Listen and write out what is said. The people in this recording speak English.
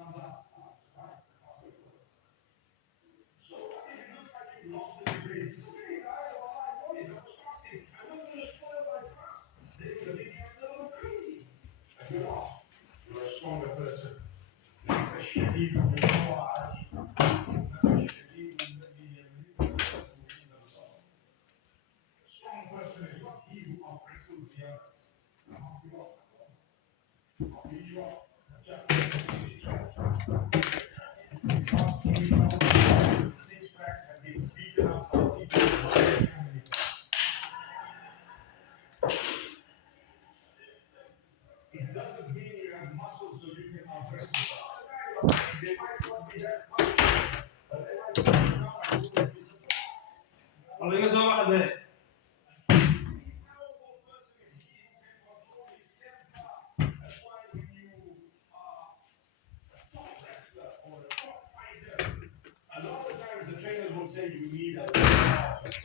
You're a stronger person. ليس الشديد بالقوة إنما الشديد الذي يملك نفسه عند الغضب. A strong person is not he who oppresses the other. I'll beat you up. Six packs have been beaten up by people in my family. It doesn't mean you have muscles so you can oppress people. They might not be that funny, but they might be enough to make you surprised. Alaikum salam. A lot of times the trainers will say you need a